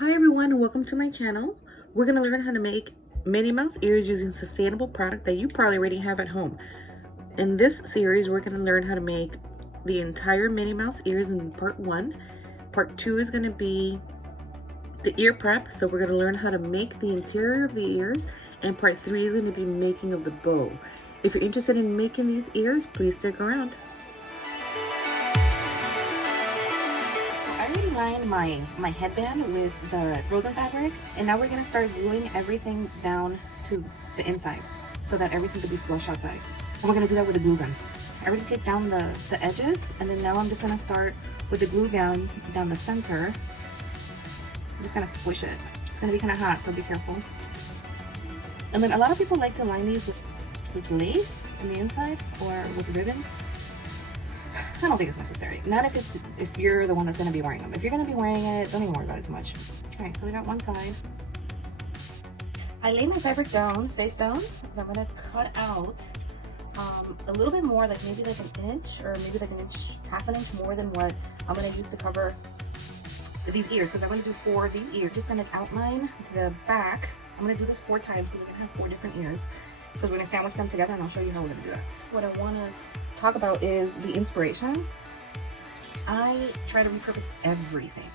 Hi everyone, welcome to my channel. We're going to learn how to make Minnie Mouse ears using sustainable product that you probably already have at home. In this series, we're going to learn how to make the entire Minnie Mouse ears in part 1. Part 2 is going to be the ear prep, so we're going to learn how to make the interior of the ears, and part 3 is going to be making of the bow. If you're interested in making these ears, please stick around. I already lined my headband with the frozen fabric, and now we're going to start gluing everything down to the inside so that everything could be flush outside. And we're going to do that with a glue gun. I already taped down the edges, and then now I'm just going to start with the glue gun down the center. I'm just going to squish it. It's going to be kind of hot, so be careful. And then a lot of people like to line these with lace on the inside or with ribbon. I don't think it's necessary. Not if you're the one that's going to be wearing them. If you're going to be wearing it, don't even worry about it too much. All right, so we got one side. I lay my fabric down, face down, because I'm going to cut out a little bit more, like maybe like an inch, or maybe like an inch, half an inch more than what I'm going to use to cover these ears, because I'm going to do 4 of these ears. Just going to outline the back. I'm going to do this 4 times because we're going to have 4 different ears, because we're going to sandwich them together, and I'll show you how we're going to do that. What I want to talk about is the inspiration. I try to repurpose everything.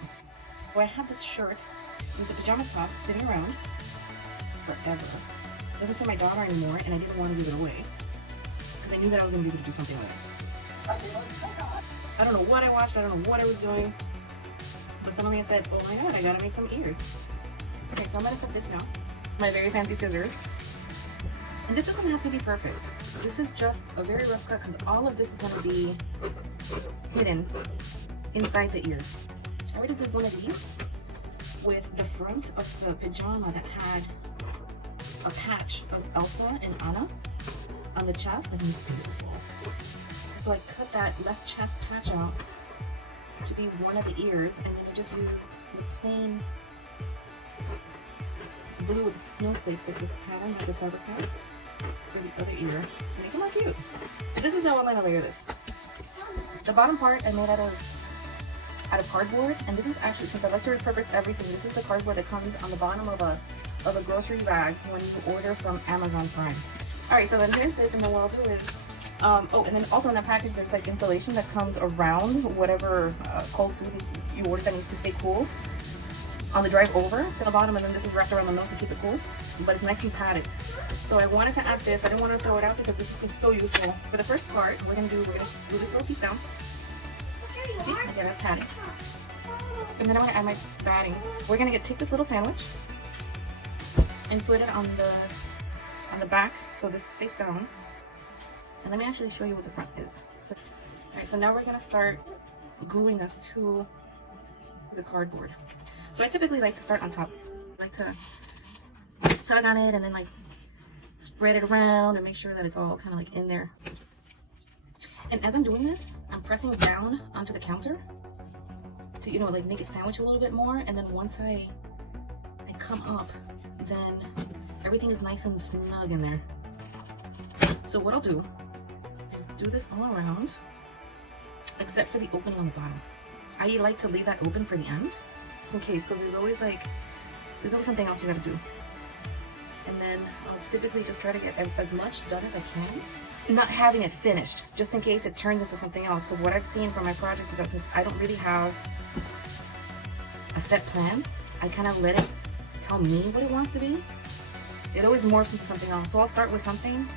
So I had this shirt, it was a pajama top sitting around forever. It doesn't fit my daughter anymore, and I didn't want to give it away because I knew that I was going to be able to do something with it. I don't know what I watched, I don't know what I was doing, but suddenly I said, oh my god, I gotta make some ears. Okay, so I'm gonna put this now, my very fancy scissors. And this doesn't have to be perfect. This is just a very rough cut because all of this is going to be hidden inside the ears. I already did one of these with the front of the pajama that had a patch of Elsa and Anna on the chest, and it was beautiful. So I cut that left chest patch out to be one of the ears, and then I just used the plain blue with snowflakes like this pattern, like this fabric has, for the other ear to make it more cute. So this is how I'm going to layer this. The bottom part I made out of cardboard, and this is actually, since I like to repurpose everything, this is the cardboard that comes on the bottom of a grocery bag when you order from Amazon Prime. Alright, so then here's this, and then what I'll do is, oh, and then also in that package there's like insulation that comes around whatever cold food you order that needs to stay cool on the drive over. So the bottom, and then this is wrapped around the nose to keep it cool, but it's nicely padded. So I wanted to add this. I didn't want to throw it out because this is so useful. For the first part, we're gonna glue this little piece down. See, okay, that's padding. And then I'm gonna add my batting. We're gonna take this little sandwich and put it on the back. So this is face down. And let me actually show you what the front is. So, all right, so now we're gonna start gluing this to the cardboard. So I typically like to start on top. I like to tug on it and then like spread it around and make sure that it's all kind of like in there. And as I'm doing this, I'm pressing down onto the counter to, you know, like make it sandwich a little bit more. And then once I come up, then everything is nice and snug in there. So what I'll do is do this all around, except for the opening on the bottom. I like to leave that open for the end, just in case, because there's always something else you gotta do. And then I'll typically just try to get as much done as I can, not having it finished, just in case it turns into something else. Because what I've seen from my projects is that since I don't really have a set plan, I kind of let it tell me what it wants to be. It always morphs into something else. So I'll start with something,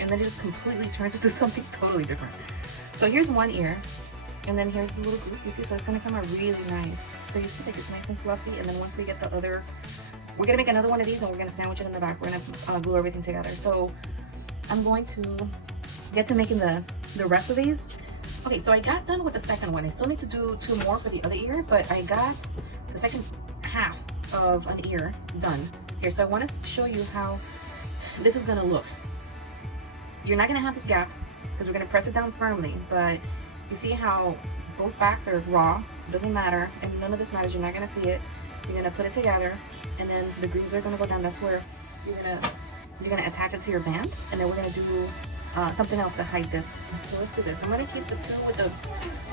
and then it just completely turns into something totally different. So here's one ear. And then here's the little group, you see, so it's gonna come out really nice. So you see, like, it's nice and fluffy, and then once we get the other, we're gonna make another one of these, and we're gonna sandwich it in the back. We're gonna glue everything together. So I'm going to get to making the rest of these. Okay, so I got done with the second one. I still need to do 2 more for the other ear, but I got the second half of an ear done here. So I want to show you how this is gonna look. You're not gonna have this gap because we're gonna press it down firmly, but you see how both backs are raw, doesn't matter, and none of this matters. You're not gonna see it. You're gonna put it together, and then the grooves are gonna go down. That's where you're gonna attach it to your band, and then we're gonna do something else to hide this. So let's do this. I'm gonna keep the two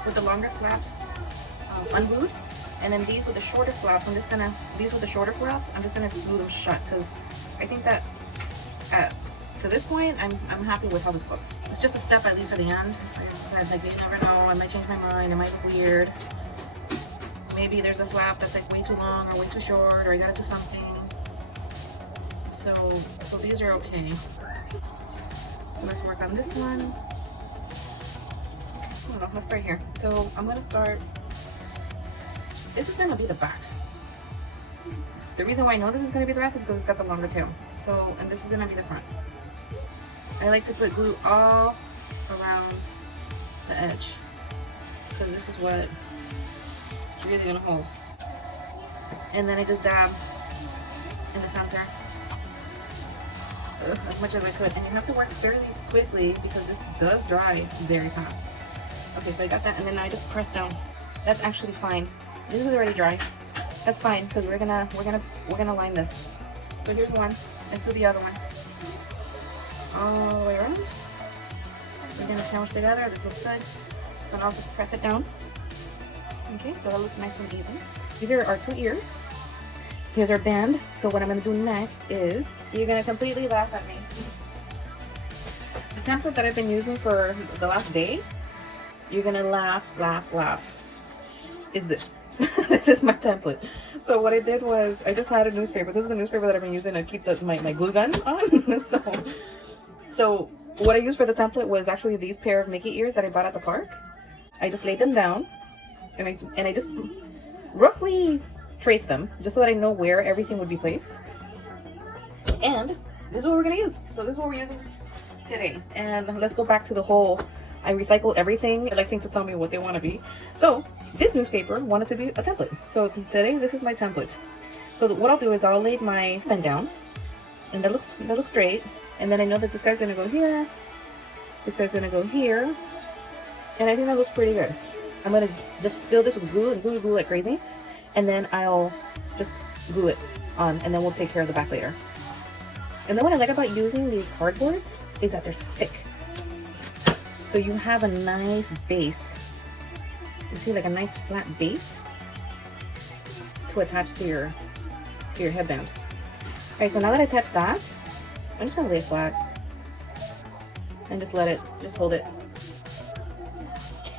with the longer flaps unglued, And then these with the shorter flaps, these with the shorter flaps, I'm just gonna glue them shut because I think that to this point, I'm happy with how this looks. It's just a step I leave for the end. Like, you never know, I might change my mind, it might look weird. Maybe there's a flap that's like way too long or way too short, or I gotta do something. So these are okay. So let's work on this one. Oh, let's start here. So I'm gonna start, this is gonna be the back. The reason why I know this is gonna be the back is because it's got the longer tail. So, and this is gonna be the front. I like to put glue all around the edge, because this is what it's really gonna hold. And then I just dab in the center as much as I could. And you have to work fairly quickly because this does dry very fast. Okay, so I got that, and then I just press down. That's actually fine. This is already dry. That's fine because we're gonna line this. So here's one. Let's do the other one. All the way around. We're gonna sandwich together. This looks good. So now just press it down. Okay, so that looks nice and even. These are our 2 ears. Here's our band. So what I'm gonna do next is, you're gonna completely laugh at me. The template that I've been using for the last day, you're gonna laugh, is this. This is my template. So what I did was, I just had a newspaper. This is the newspaper that I've been using to keep my glue gun on. So what I used for the template was actually these pair of Mickey ears that I bought at the park. I just laid them down, and I just roughly traced them, just so that I know where everything would be placed. And this is what we're gonna use. So this is what we're using today. And let's go back to the whole, I recycle everything. I like things to tell me what they want to be. So this newspaper wanted to be a template. So today, this is my template. So what I'll do is I'll lay my pen down, and that looks straight. And then I know that this guy's gonna go here. This guy's gonna go here. And I think that looks pretty good. I'm gonna just fill this with glue and glue like crazy. And then I'll just glue it on, and then we'll take care of the back later. And then what I like about using these cardboards is that they're thick. So you have a nice base. You see, like a nice flat base to attach to your headband. Alright, so now that I attached that, I'm just gonna lay it flat and just hold it.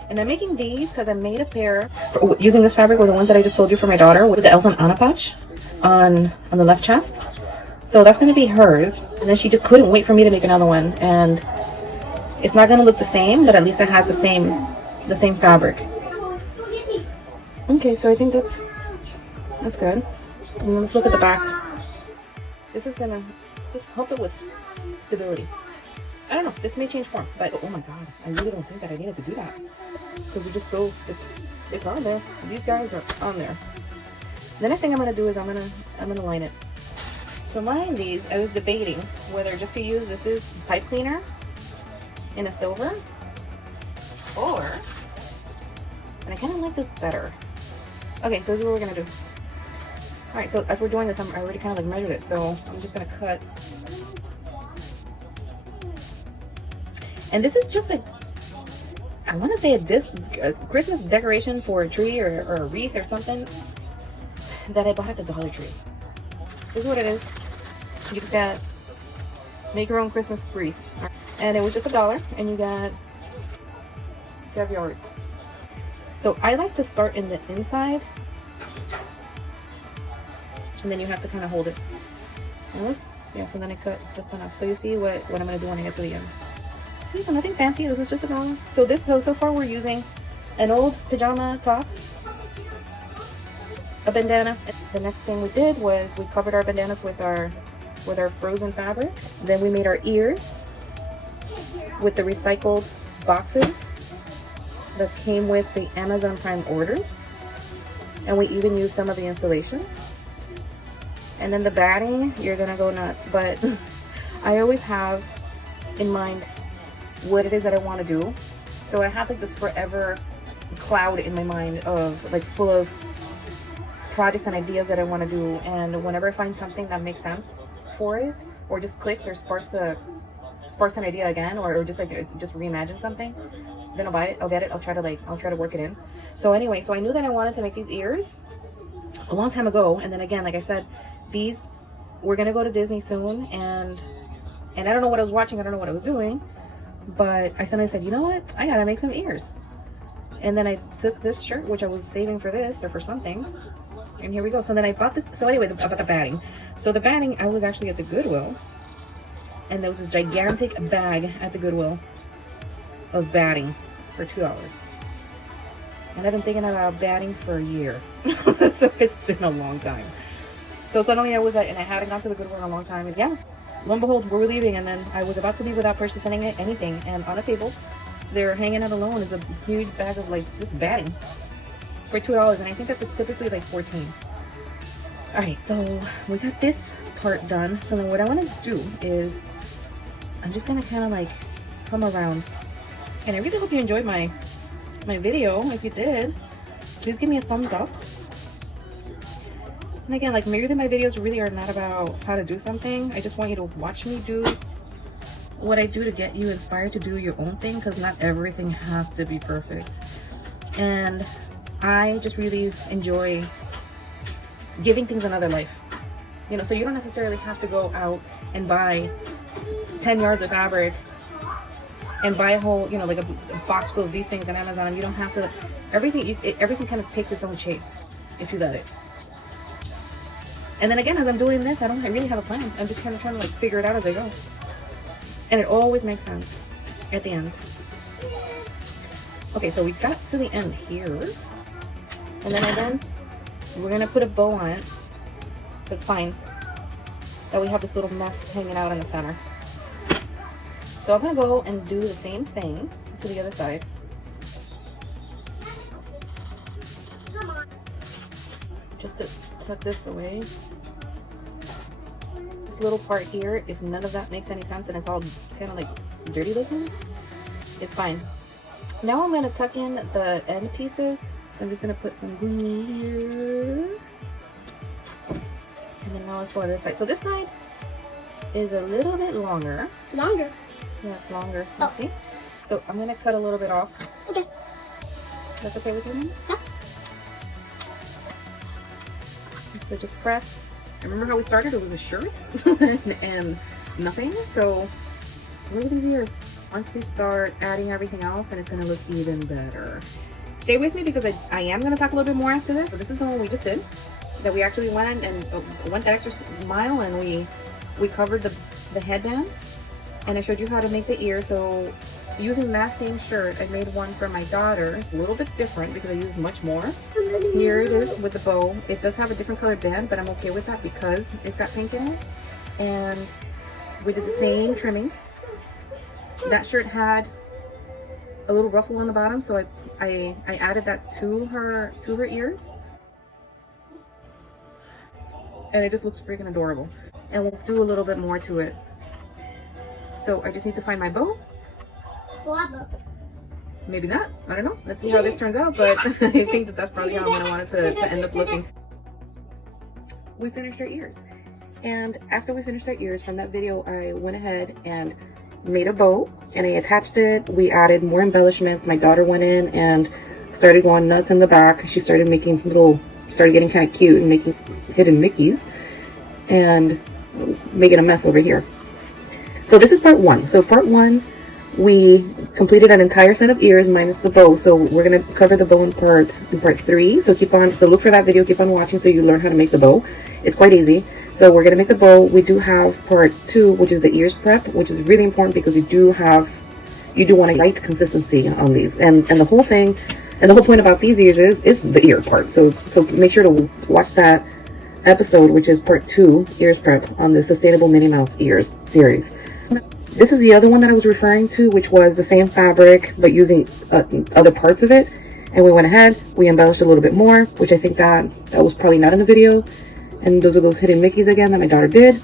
And I'm making these because I made a pair using this fabric, or the ones that I just told you for my daughter, with the Elsa and Anna patch on the left chest. So that's gonna be hers. And then she just couldn't wait for me to make another one. And it's not gonna look the same, but at least it has the same fabric. Okay, so I think that's good. And then let's look at the back. This is gonna just help it with stability. I don't know, this may change form, but oh my god, I really don't think that I needed to do that. Because we're just so, it's on there. These guys are on there. The next thing I'm gonna do is I'm gonna line it. So line these, I was debating whether just to use this is pipe cleaner in a silver, or, and I kind of like this better. Okay, so this is what we're gonna do. All right, so as we're doing this, I already kind of like measured it, so I'm just gonna cut. And this is just like, I want to say a Christmas decoration for a tree or a wreath or something that I bought at the Dollar Tree. This is what it is. You just got make your own Christmas wreath, and it was just $1, and you got 5 yards. So I like to start in the inside, and then you have to kind of hold it. Yeah, so then I cut just enough. So you see what I'm gonna do when I get to the end. See, so nothing fancy. This is just $1. So far we're using an old pajama top, a bandana. The next thing we did was we covered our bandanas with our frozen fabric. Then we made our ears with the recycled boxes that came with the Amazon Prime orders, and we even used some of the insulation. And then the batting, you're gonna go nuts, but I always have in mind what it is that I want to do. So I have like this forever cloud in my mind of like full of projects and ideas that I want to do, and whenever I find something that makes sense for it, or just clicks or sparks an idea again, or just reimagine something, then I'll buy it, I'll get it, I'll try to work it in. So anyway, so I knew that I wanted to make these ears a long time ago, and then again, like I said, we're gonna go to Disney soon, and I don't know what I was watching, I don't know what I was doing, but I suddenly said, you know what, I gotta make some ears. And then I took this shirt, which I was saving for this or for something, and here we go. So then I bought this. So anyway, about the batting. So the batting, I was actually at the Goodwill, and there was this gigantic bag at the Goodwill of batting for $2. And I've been thinking about batting for a year. So it's been a long time. So suddenly I was at, and I hadn't gone to the Goodwill in a long time. And yeah, lo and behold, we were leaving, and then I was about to leave without purchasing anything. And on a table, they're hanging out alone is a huge bag of like this batting for $2, and I think that it's typically like 14. All right, so we got this part done. So then what I want to do is I'm just gonna kind of like come around, and I really hope you enjoyed my video. If you did, please give me a thumbs up. And again, like, maybe my videos really are not about how to do something. I just want you to watch me do what I do to get you inspired to do your own thing, because not everything has to be perfect. And I just really enjoy giving things another life, you know. So you don't necessarily have to go out and buy 10 yards of fabric and buy a whole, you know, like a box full of these things on Amazon. You don't have to. Everything kind of takes its own shape if you let it. And then again, as I'm doing this, I really have a plan. I'm just kind of trying to like figure it out as I go, and it always makes sense at the end. Okay, so we got to the end here, and then we're gonna put a bow on it. That's fine. That we have this little mess hanging out in the center. So I'm gonna go and do the same thing to the other side. Just to tuck this away. This little part here, if none of that makes any sense and it's all kind of like dirty looking, it's fine. Now I'm gonna tuck in the end pieces. So I'm just gonna put some glue here. And then now let's go on this side. So this side is a little bit longer. It's longer. Yeah, it's longer. Oh. See? So I'm gonna cut a little bit off. Okay. That's okay with you? Yeah. So just press. Remember how we started? It was a shirt and nothing. So look at these ears. Once we start adding everything else, then it's gonna look even better. Stay with me because I am gonna talk a little bit more after this. So this is the one we just did. That we actually went the extra mile, and we covered the headband, and I showed you how to make the ear. So using that same shirt, I made one for my daughter. It's a little bit different because I used much more. Here it is with the bow. It does have a different colored band, but I'm okay with that because it's got pink in it. And we did the same trimming. That shirt had a little ruffle on the bottom, so I added that to her ears. And it just looks freaking adorable. And we'll do a little bit more to it. So I just need to find my bow. Maybe not. I don't know. Let's see how this turns out. But I think that's probably how I'm going to want it to end up looking. We finished our ears. And after we finished our ears from that video, I went ahead and made a bow. And I attached it. We added more embellishments. My daughter went in and started going nuts in the back. She started making started getting kind of cute and making hidden Mickeys. And making a mess over here. So this is part one. So part one, we completed an entire set of ears minus the bow. So we're gonna cover the bow in part 3. So look for that video, keep on watching so you learn how to make the bow. It's quite easy. So we're gonna make the bow. We do have part 2, which is the ears prep, which is really important because you do want a light consistency on these. And the whole thing, and the whole point about these ears is the ear part. So make sure to watch that episode, which is part 2, ears prep, on the Sustainable Minnie Mouse Ears series. This is the other one that I was referring to, which was the same fabric but using other parts of it. And we went ahead, we embellished a little bit more, which I think that was probably not in the video. And those are those hidden Mickeys again that my daughter did.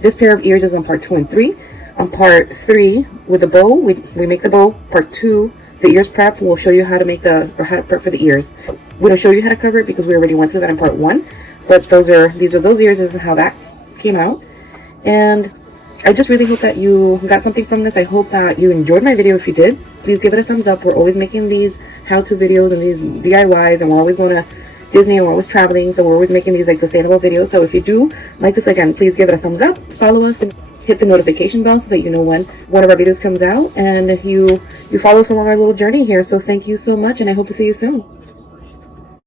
This pair of ears is on part 2 and 3. On part 3 with the bow, we make the bow. Part 2, the ears prep, we'll show you how to make how to prep for the ears. We don't show you how to cover it because we already went through that in part 1. But these are those ears. This is how that came out. And I just really hope that you got something from this. I hope that you enjoyed my video. If you did, please give it a thumbs up. We're always making these how-to videos and these DIYs, and we're always going to Disney, and we're always traveling, so we're always making these like sustainable videos. So if you do like this, again, please give it a thumbs up, follow us, and hit the notification bell so that you know when one of our videos comes out, and you follow us along our little journey here. So thank you so much, and I hope to see you soon.